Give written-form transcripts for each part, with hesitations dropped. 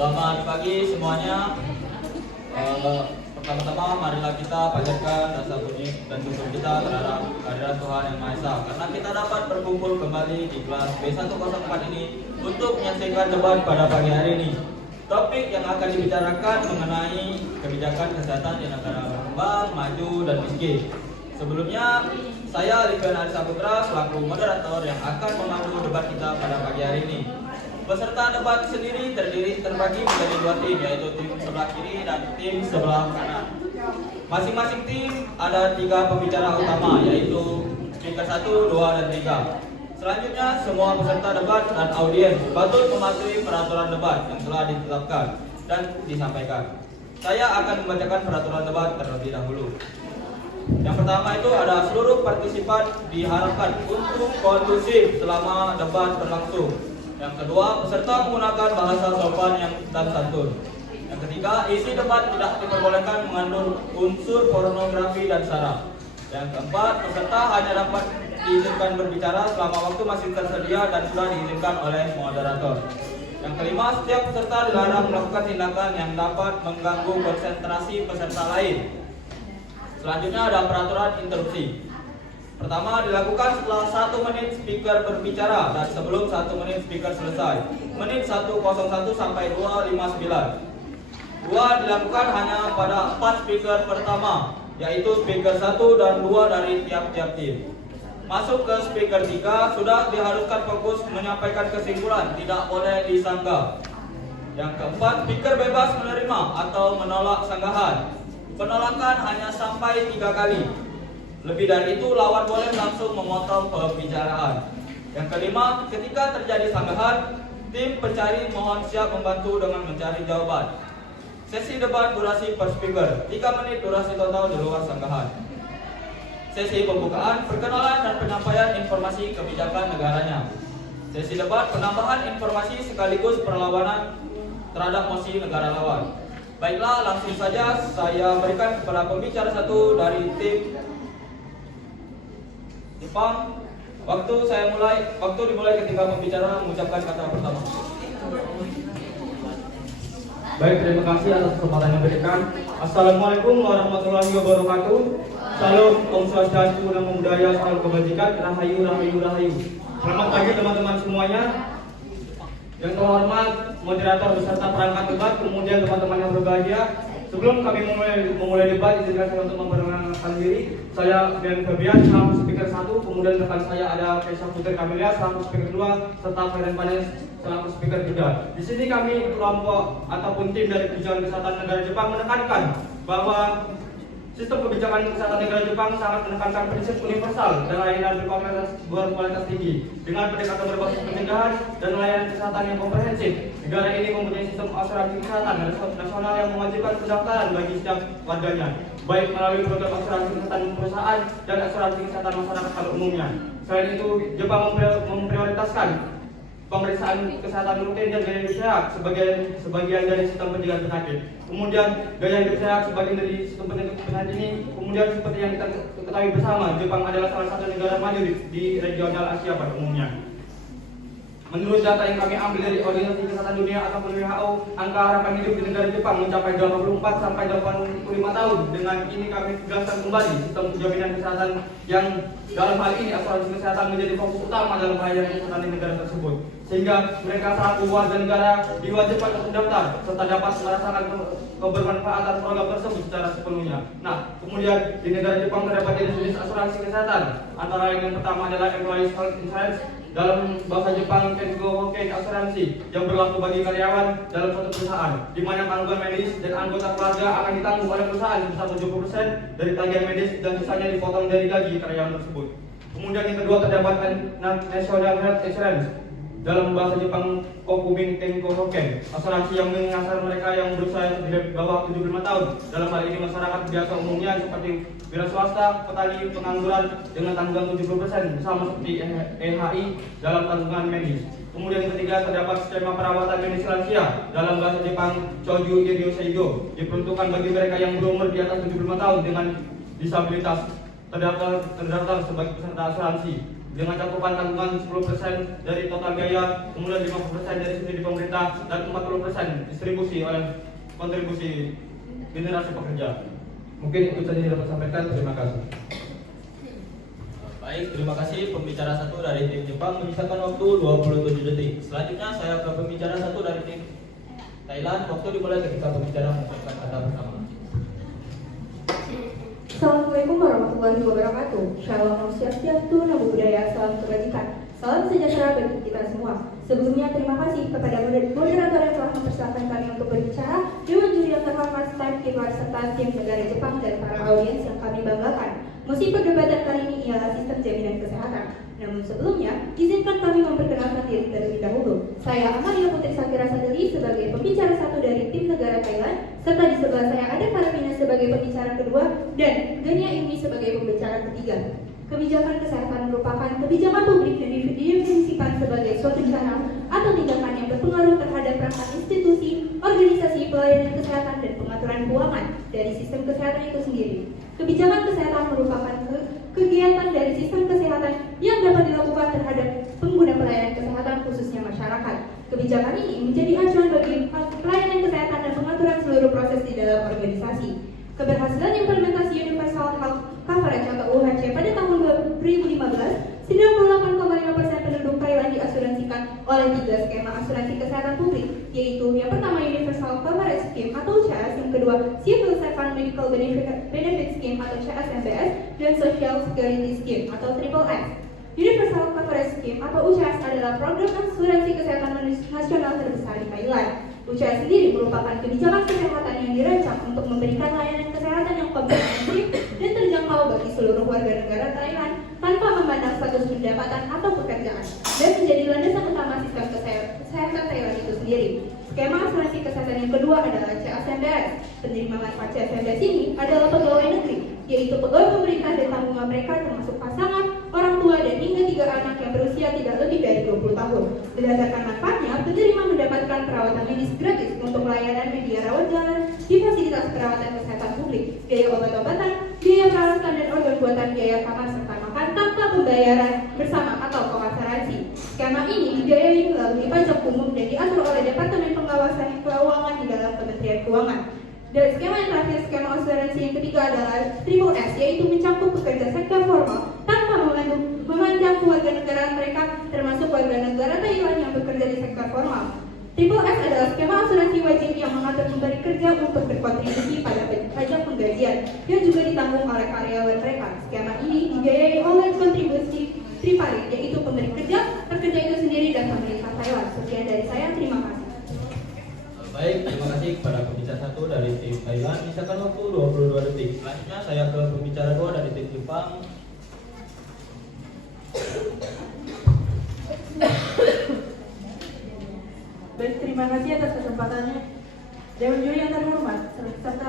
Selamat pagi semuanya. Pertama-tama marilah kita panjatkan rasa puji dan syukur kita terhadap kehadiran Tuhan Yang Maha Esa, karena kita dapat berkumpul kembali di kelas B104 ini untuk menyaksikan debat pada pagi hari ini. Topik yang akan dibicarakan mengenai kebijakan kesehatan di negara berkembang, maju, dan miskin. Sebelumnya, saya Livian Adi Saputra selaku moderator yang akan memandu debat kita pada pagi hari ini. Peserta debat sendiri terbagi menjadi dua tim, yaitu tim sebelah kiri dan tim sebelah kanan. Masing-masing tim ada 3 pembicara utama, yaitu speaker 1, 2, dan 3. Selanjutnya, semua peserta debat dan audiens patut mematuhi peraturan debat yang telah ditetapkan dan disampaikan. Saya akan membacakan peraturan debat terlebih dahulu. Yang pertama itu ada seluruh partisipan diharapkan untuk kondusif selama debat berlangsung. Yang kedua, peserta menggunakan bahasa sopan dan santun. Yang ketiga, isi debat tidak diperbolehkan mengandung unsur pornografi dan sara. Yang keempat, peserta hanya dapat diizinkan berbicara selama waktu masih tersedia dan sudah diizinkan oleh moderator. Yang kelima, setiap peserta dilarang melakukan tindakan yang dapat mengganggu konsentrasi peserta lain. Selanjutnya ada peraturan interupsi. Pertama, dilakukan setelah 1 menit speaker berbicara dan sebelum 1 menit speaker selesai. Menit 1:01 sampai 2:59. 2 dilakukan hanya pada 4 speaker pertama, yaitu speaker 1 dan 2 dari tiap-tiap tim. Masuk ke speaker 3, sudah diharuskan fokus menyampaikan kesimpulan, tidak boleh disanggah. Yang keempat, speaker bebas menerima atau menolak sanggahan. Penolakan hanya sampai 3 kali. Lebih dari itu, lawan boleh langsung memotong pembicaraan. Yang kelima, ketika terjadi sanggahan, tim pencari mohon siap membantu dengan mencari jawaban. Sesi debat durasi per speaker, 3 menit durasi total di luar sanggahan. Sesi pembukaan, perkenalan dan penyampaian informasi kebijakan negaranya. Sesi debat, penambahan informasi sekaligus perlawanan terhadap mosi negara lawan. Baiklah, langsung saja saya berikan kepada pembicara 1 dari tim Jepang. Waktu dimulai ketika pembicara mengucapkan kata pertama. Baik, terima kasih atas kesempatan yang diberikan. Assalamualaikum warahmatullahi wabarakatuh. Salam, Om Swastiastu, Namo Buddhaya, salam kebajikan, Rahayu, Rahayu, Rahayu. Selamat pagi teman-teman semuanya. Yang terhormat moderator beserta perangkat debat, kemudian teman-teman yang berbahagia. Sebelum kami memulai debat, izinkan saya untuk memperkenalkan diri. Saya Bian Febian, selaku speaker 1, kemudian depan saya ada Kaisa Putri Kamelia selaku speaker 2, serta Feren Panes selaku speaker 3. Di sini kami kelompok ataupun tim dari kebijakan kesehatan negara Jepang menekankan bahwa sistem kebijakan kesehatan negara Jepang sangat menekankan prinsip universal dan layanan berkualitas tinggi dengan pendekatan berbasis pencegahan dan layanan kesehatan yang komprehensif. Negara ini mempunyai sistem asuransi kesehatan nasional yang mewajibkan pendaftaran bagi setiap warganya, baik melalui program asuransi kesehatan perusahaan dan asuransi kesehatan masyarakat pada umumnya. Selain itu, Jepang memprioritaskan pemeriksaan kesehatan rutin dan gaya hidup sehat sebagian dari sistem pencegahan penyakit. Kemudian gaya hidup sehat sebagian dari sistem pencegahan penyakit ini. Kemudian seperti yang kita ketahui bersama, Jepang adalah salah satu negara maju di regional Asia pada umumnya. Menurut data yang kami ambil dari Organisasi Kesehatan Dunia ataupun WHO, angka harapan hidup di negara Jepang mencapai 84 sampai 85 tahun. Dengan ini kami tegaskan kembali sistem jaminan kesehatan yang dalam hal ini asuransi kesehatan menjadi fokus utama dalam pelayanan kesehatan di negara tersebut. Sehingga mereka selaku warga negara diwajibkan untuk mendaftar serta dapat merasakan kebermanfaatan program tersebut secara sepenuhnya. Nah, kemudian di negara Jepang terdapat jenis asuransi kesehatan. Antara yang pertama adalah Employees Health Insurance, dalam bahasa Jepang Kengo Hoken asuransi yang berlaku bagi karyawan dalam suatu perusahaan, di mana tanggungan medis dan anggota keluarga akan ditanggung oleh perusahaan sebesar 70% dari tagihan medis dan sisanya dipotong dari gaji karyawan tersebut. Kemudian yang kedua terdapat National Health Insurance, dalam bahasa Jepang Kokubin Kengo Hoken, asuransi yang menyasar mereka yang berusia di bawah 75 tahun. Dalam hal ini masyarakat biasa umumnya seperti wira swasta, petani, pengangguran dengan tanggungan 70% sama seperti EHI dalam tanggungan medis. Kemudian yang ketiga terdapat skema perawatan medis lansia, dalam bahasa Jepang Choju Iryo Seigo, diperuntukkan bagi mereka yang berumur di atas 75 tahun dengan disabilitas terdaftar sebagai peserta asuransi. dengan cakupan tanggungan 10% dari total biaya, kemudian 50% dari subsidi pemerintah, dan 40% distribusi oleh kontribusi generasi pekerja. Mungkin itu saja yang dapat sampaikan. Terima kasih. Baik, terima kasih. Pembicara satu dari tim Jepang menyisakan waktu 27 detik. Selanjutnya saya ke pembicara satu dari tim Thailand. Waktu dimulai ketika pembicara mengucapkan kata pertama. Assalamualaikum warahmatullahi wabarakatuh. Shalom, Om Swastiastu, Namo Buddhaya, salam kebajikan. Salam sejahtera bagi kita semua. Sebelumnya terima kasih kepada moderator yang telah mempersilahkan kami untuk berbicara, dewan juri yang terhormat, staf kibar serta tim negara Jepang dan para audiens yang kami banggakan. Meski perdebatan kali ini ialah sistem jaminan kesehatan, namun sebelumnya izinkan kami memperkenalkan diri terlebih dahulu. Saya Amalia Putri Sakira Sadeli sebagai pembicara satu dari tim negara Thailand, serta di sebelah saya ada Karamina sebagai pembicara kedua dan Gania Ilmi sebagai pembicara ketiga. Kebijakan kesehatan merupakan kebijakan publik yang didefinisikan sebagai suatu cara atau tindakan yang berpengaruh terhadap perangkat institusi, organisasi, pelayanan kesehatan, dan pengaturan keuangan dari sistem kesehatan itu sendiri. Kebijakan kesehatan merupakan kegiatan dari sistem kesehatan yang dapat dilakukan terhadap pengguna pelayanan kesehatan khususnya masyarakat. Kebijakan ini menjadi acuan bagi pelayanan kesehatan dan pengaturan seluruh proses di dalam organisasi. Keberhasilan implementasi Universal Health Coverage atau UHC pada tahun 2015, 98,5% penduduk Thailand diasuransikan oleh 3 skema asuransi kesehatan publik, yaitu yang pertama Universal Coverage Scheme atau UCS, yang kedua Civil Servant Medical Benefit Scheme atau CSMBS, dan Social Security Scheme atau SSS. Universal Coverage Scheme atau UCS adalah program asuransi kesehatan nasional terbesar di Thailand. UCS sendiri merupakan kebijakan kesehatan yang dirancang untuk memberikan layanan kesehatan yang komprehensif dan terjangkau bagi seluruh warga negara Thailand tanpa memandang status pendapatan atau pekerjaan, dan menjadi landasan utama sistem kesehatan Thailand itu sendiri. Skema asuransi kesehatan yang kedua adalah CSMBS. Penerima manfaat CSMBS ini adalah pegawai negeri, yaitu pegawai pemerintah dan tanggungan mereka termasuk pasangan, orang tua, dan hingga 3 anak yang berusia tidak lebih dari 20 tahun. Berdasarkan manfaatnya, penerima mendapatkan perawatan medis gratis untuk layanan media rawat jalan di fasilitas perawatan kesehatan publik, biaya obat-obatan, biaya perawatan dan organ buatan, biaya kamar serta makan tanpa pembayaran bersama atau koasuransi. Skema ini dibiayai melalui pajak umum dan diatur oleh Departemen Pengawasan Keuangan di dalam Kementerian Keuangan. Dan skema yang terakhir, skema asuransi yang ketiga adalah SSS, yaitu mencakup pekerja sektor formal tanpa memandang warga negara mereka, termasuk warga negara Thailand yang bekerja di sektor formal. SSS adalah skema asuransi wajib yang mengatur pemberi kerja untuk berkontribusi pada pajak penggajian yang juga ditanggung oleh karyawan mereka. Skema ini dibiayai oleh kontribusi tripartit, yaitu pemberi kerja, pekerja itu sendiri, dan pemerintah Thailand. Sekian dari saya, terima kasih. Baik, terima kasih kepada pembicara satu dari tim Thailand. Sisakan waktu 22 detik. Selanjutnya saya ke pembicara 2 dari tim Jepang. Baik, terima kasih atas kesempatannya. Dewan juri yang terhormat, serta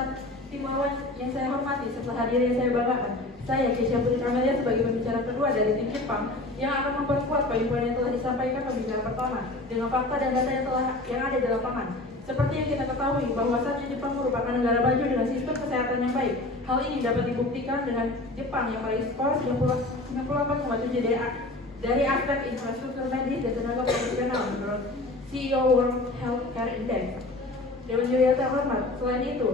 tim lawan yang saya hormati, serta hadirin yang saya banggakan. Saya, Kesha Putri Amelia, sebagai pembicara kedua dari tim Jepang yang akan memperkuat poin-poin yang telah disampaikan pembicara pertama dengan fakta dan data yang ada di lapangan. Seperti yang kita ketahui, bahwasannya Jepang merupakan negara maju dengan sistem kesehatan yang baik. Hal ini dapat dibuktikan dengan Jepang yang meraih skor 98,7 dari aspek infrastruktur medis dan tenaga profesional menurut CEO World Healthcare Index. Dewan juri yang terhormat, selain itu,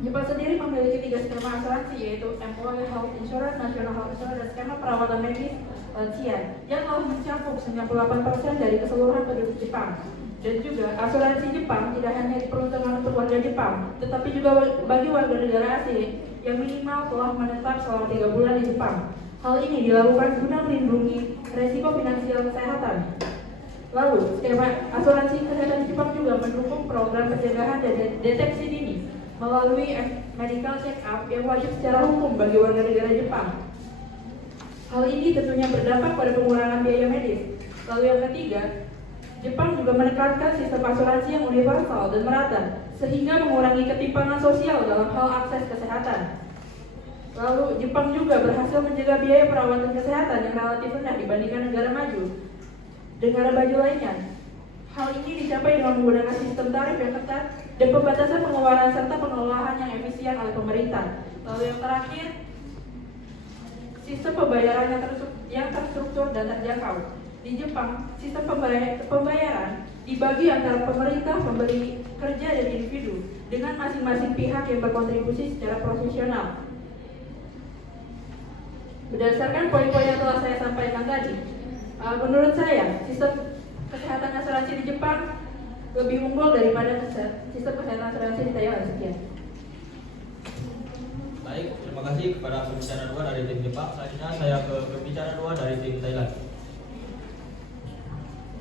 Jepang sendiri memiliki 3 skema asuransi, yaitu Employee Health Insurance, National Health Insurance, dan skema perawatan medis lansia yang telah mencakup 98% dari keseluruhan penduduk Jepang. Dan juga asuransi Jepang tidak hanya diperuntukkan untuk warga Jepang, tetapi juga bagi warga negara asing yang minimal telah menetap selama 3 bulan di Jepang. Hal ini dilakukan guna melindungi resiko finansial kesehatan. Lalu, skema asuransi kesehatan Jepang juga mendukung program pencegahan dan deteksi dini melalui medical check-up yang wajib secara hukum bagi warga negara Jepang. Hal ini tentunya berdampak pada pengurangan biaya medis. Lalu yang ketiga, Jepang juga menekankan sistem asuransi yang universal dan merata, sehingga mengurangi ketimpangan sosial dalam hal akses kesehatan. Lalu, Jepang juga berhasil menjaga biaya perawatan kesehatan yang relatif rendah dibandingkan negara maju lainnya. Hal ini dicapai dengan menggunakan sistem tarif yang ketat dan pembatasan pengeluaran serta pengelolaan yang efisien oleh pemerintah. Lalu yang terakhir, sistem pembayaran yang terstruktur dan terjangkau. Di Jepang, sistem pembayaran dibagi antara pemerintah, pemberi kerja, dan individu dengan masing-masing pihak yang berkontribusi secara profesional. Berdasarkan poin-poin yang telah saya sampaikan tadi, menurut saya sistem kesehatan asuransi di Jepang lebih unggul daripada sistem kesehatan asuransi di Taiwan. Sekian. Baik, terima kasih kepada pembicara 2 dari tim Jepang. Selanjutnya saya ke pembicara 2 dari tim Thailand.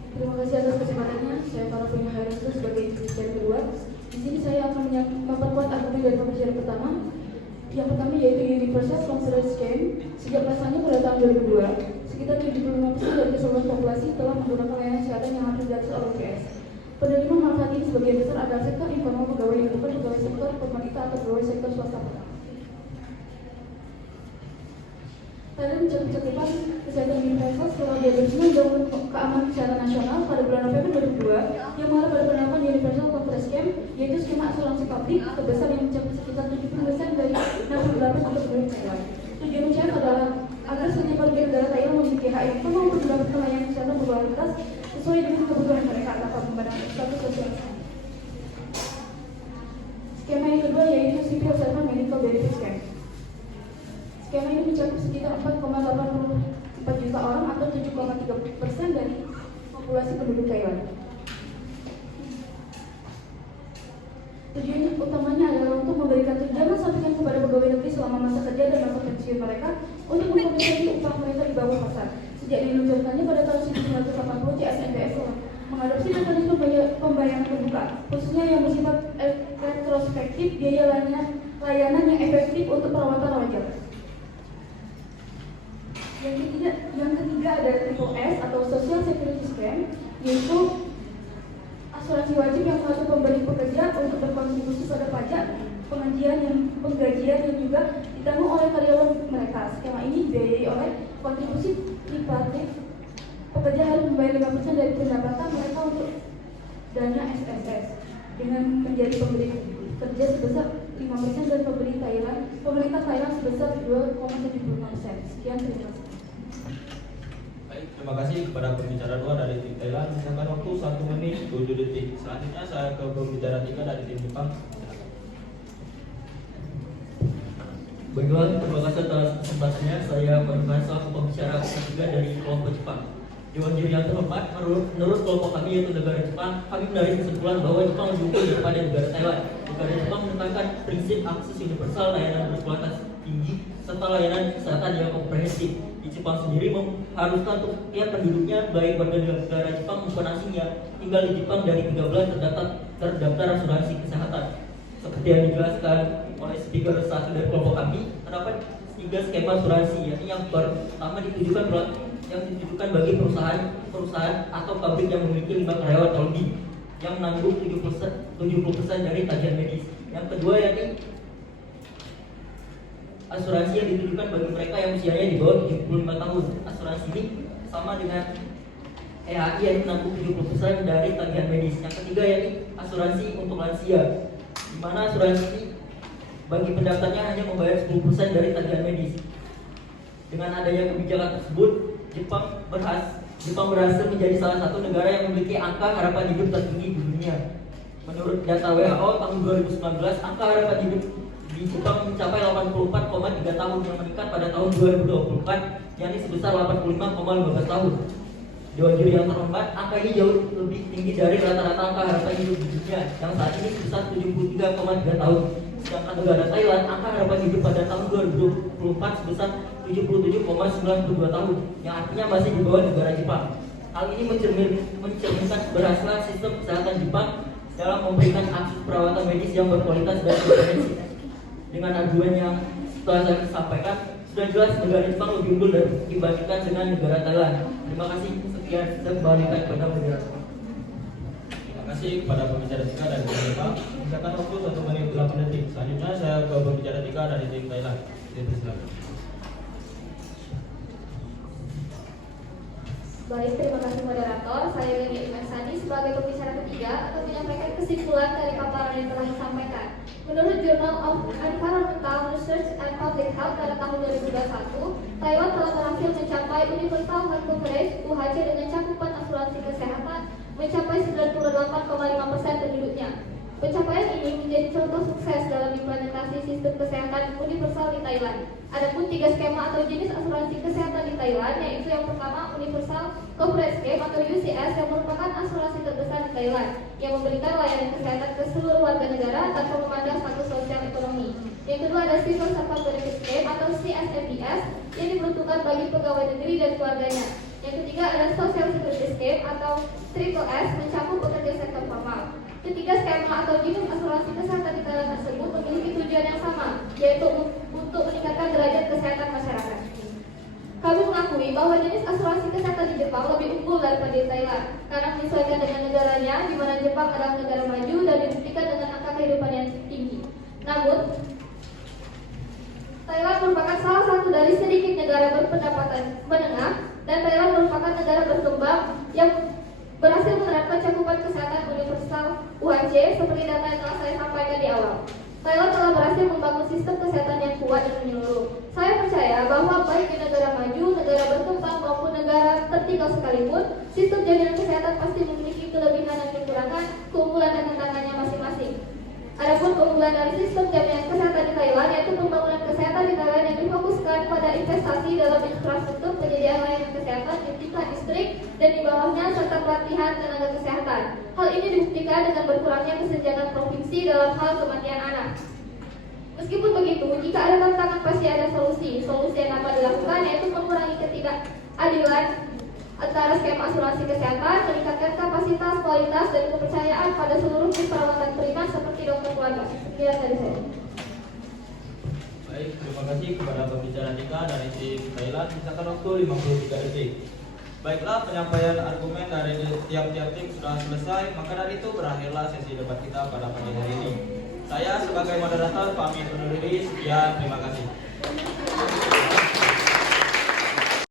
Terima kasih atas kesempatannya. Saya Farafina Hairunsu sebagai pembicara kedua. Di sini saya akan memperkuat argumen dari pembicara pertama. Yang pertama yaitu Universal Coverage Scheme. Sejak pelaksananya pada tahun 2002, sekitar 75% dari keseluruhan populasi telah menggunakan layanan kesehatan yang hampir gratis oleh UPS. Penerima manfaat ini sebagian besar adalah sektor informal, pegawai yang bukan pegawai sektor pemerintah atau pegawai sektor swasta. Thailand mencapai cakupan kesehatan universal setelah diadopsinya Undang-Undang Keamanan Kesehatan Nasional pada bulan November 2002 yang mengarah pada penerapan Universal Coverage Scheme, yaitu skema asuransi publik terbesar yang mencapai sekitar 70% dari 68 untuk penduduk Thailand. Tujuan UCF adalah agar setiap warga negara Thailand memiliki hak yang sama untuk mendapatkan layanan kesehatan berkualitas sesuai dengan kebutuhan mereka tanpa memandang status sosial. Skema yang kedua yaitu Civil Servant Medical Benefit Scheme. Skema ini mencakup sekitar 4,84 juta orang atau 7,3% dari populasi penduduk Thailand. Tujuan utamanya adalah untuk memberikan tunjangan sampingan kepada pegawai negeri selama masa kerja dan masa pensiun mereka untuk mengkompensasi upah mereka di bawah pasar. Sejak diluncurkannya pada tahun 1980, CSNBS telah mengadopsi mekanisme pembayaran terbuka, khususnya yang bersifat retrospektif, biaya layanan yang efektif untuk perawatan wajar. Yang ketiga ada Triple S atau Social Security Scheme, yaitu asuransi wajib yang mengatur pemberi pekerja untuk berkontribusi pada pajak, penggajian yang juga ditanggung oleh karyawan mereka. Skema ini dibiayai oleh kontribusi tripartit. Pekerja harus membayar 5% dari pendapatan mereka untuk dana SSS dengan menjadi pemberi kerja sebesar 5% dan pemerintah Thailand sebesar 2,75%. Sekian, terima kasih. Baik, terima kasih kepada pembicara 2 dari tim Thailand. Sisakan waktu 1 menit 7 detik. Selanjutnya saya ke pembicara 3 dari tim Jepang. Baiklah, terima kasih atas kesempatannya. Saya merupakan salah satu pembicara ketiga dari kelompok Jepang. Dewan Juri yang terhormat, menurut kelompok kami yaitu negara Jepang, kami menarik kesimpulan bahwa Jepang lebih unggul daripada negara Thailand. Negara Jepang menekankan prinsip akses universal, layanan berkualitas tinggi, serta layanan kesehatan yang komprehensif. Di Jepang sendiri mengharuskan untuk tiap penduduknya, baik warga negara Jepang maupun asingnya, tinggal di Jepang dari 13 terdaftar asuransi kesehatan. Seperti yang dijelaskan oleh speaker 1 dari kelompok kami, terdapat 3 skema asuransi, yakni yang pertama ditujukan bagi perusahaan atau pabrik yang memiliki 5 karyawan atau lebih yang menanggung 70% dari tagihan medis. Yang kedua yakni asuransi yang ditujukan bagi mereka yang usianya di bawah 75 tahun. Asuransi ini sama dengan EHI yang menanggung 70% dari tagihan medis. Yang ketiga yakni asuransi untuk lansia, di mana asuransi ini bagi pendaftarnya hanya membayar 10% dari tagihan medis. Dengan adanya kebijakan tersebut, Jepang berhasil menjadi salah satu negara yang memiliki angka harapan hidup tertinggi di dunia. Menurut data WHO tahun 2019, angka harapan hidup di Jepang mencapai 84,3 tahun yang meningkat pada tahun 2024, yakni sebesar 85,15 tahun. Dewan Juri yang terhormat, angka ini jauh lebih tinggi dari rata-rata angka harapan hidup di dunia yang saat ini sebesar 73,3 tahun. Sedangkan negara Thailand, angka harapan hidup pada tahun 2024 sebesar 77,92 tahun, yang artinya masih di bawah negara Jepang. Hal ini mencerminkan keberhasilan sistem kesehatan Jepang dalam memberikan akses perawatan medis yang berkualitas dan komprehensif. Dengan argumen yang setelah saya sampaikan, sudah jelas negara Jepang lebih unggul dibandingkan dengan negara Thailand. Terima kasih. Sekian, saya kembalikan kepada negara Jepang. Terima kasih kepada pembicara 3 dari tim Jepang. Sisakan waktu 1 menit 8 detik. Selanjutnya saya ke pembicara 3 dari tim Thailand. Silakan. Baik, terima kasih moderator. Saya Leni Iman Sani sebagai pembicara ketiga akan menyampaikan kesimpulan dari paparan yang telah disampaikan. Menurut Journal of Environmental Research and Public Health pada tahun 2021, Taiwan telah berhasil mencapai Universal Health Coverage (UHC) dengan cakupan asuransi kesehatan mencapai 98,5% penduduknya. Pencapaian ini menjadi contoh sukses dalam implementasi sistem kesehatan universal di Thailand. Adapun 3 skema atau jenis asuransi kesehatan di Thailand, yaitu yang pertama Universal Coverage Scheme atau UCS, yang merupakan asuransi terbesar di Thailand yang memberikan layanan kesehatan ke seluruh warga negara tanpa memandang status sosial ekonomi. Yang kedua ada Civil Servant Benefit Scheme atau CSNBS yang diperuntukkan bagi pegawai negeri dan keluarganya. Yang ketiga ada Social Security Scheme atau Triple S, mencakup pekerja sektor formal. Ketiga skema atau jenis asuransi kesehatan di Thailand tersebut memiliki tujuan yang sama, yaitu untuk meningkatkan derajat kesehatan masyarakat. Kami mengakui bahwa jenis asuransi kesehatan di Jepang lebih unggul daripada di Thailand karena menyesuaikan dengan negaranya, di mana Jepang adalah negara maju dan dibuktikan dengan angka kehidupan yang tinggi. Namun, Thailand merupakan salah satu dari sedikit negara berpendapatan menengah, dan Thailand merupakan negara berkembang yang berhasil menerapkan cakupan kesehatan universal UHC seperti data yang telah saya sampaikan di awal. Thailand telah berhasil membangun sistem kesehatan yang kuat dan menyeluruh. Saya percaya bahwa baik di negara maju, negara berkembang maupun negara tertinggal sekalipun, sistem jaminan kesehatan pasti memiliki kelebihan dan kekurangan, keunggulan dan tantangannya masing-masing. Adapun keunggulan dari sistem jaminan kesehatan di Thailand yaitu pembangunan kesehatan di Thailand yang difokuskan pada investasi dalam infrastruktur penyediaan layanan kesehatan di tingkat distrik dan di bawahnya serta pelatihan tenaga kesehatan. Hal ini dibuktikan dengan berkurangnya kesenjangan provinsi dalam hal kematian anak. Meskipun begitu, jika ada tantangan pasti ada solusi. Solusi yang dapat dilakukan yaitu mengurangi ketidakadilan antara skema asuransi kesehatan, meningkatkan kapasitas, kualitas, dan kepercayaan pada seluruh tim perawatan prima seperti dokter keluarga. Sekian dari saya. Baik, terima kasih kepada pembicara kita dari tim Thailand. Sisakan waktu 53 detik. Baiklah, penyampaian argumen dari tiap-tiap tim sudah selesai. Maka dari itu berakhirlah sesi debat kita pada pagi hari ini. Saya sebagai moderator pamit undur diri. Sekian, terima kasih.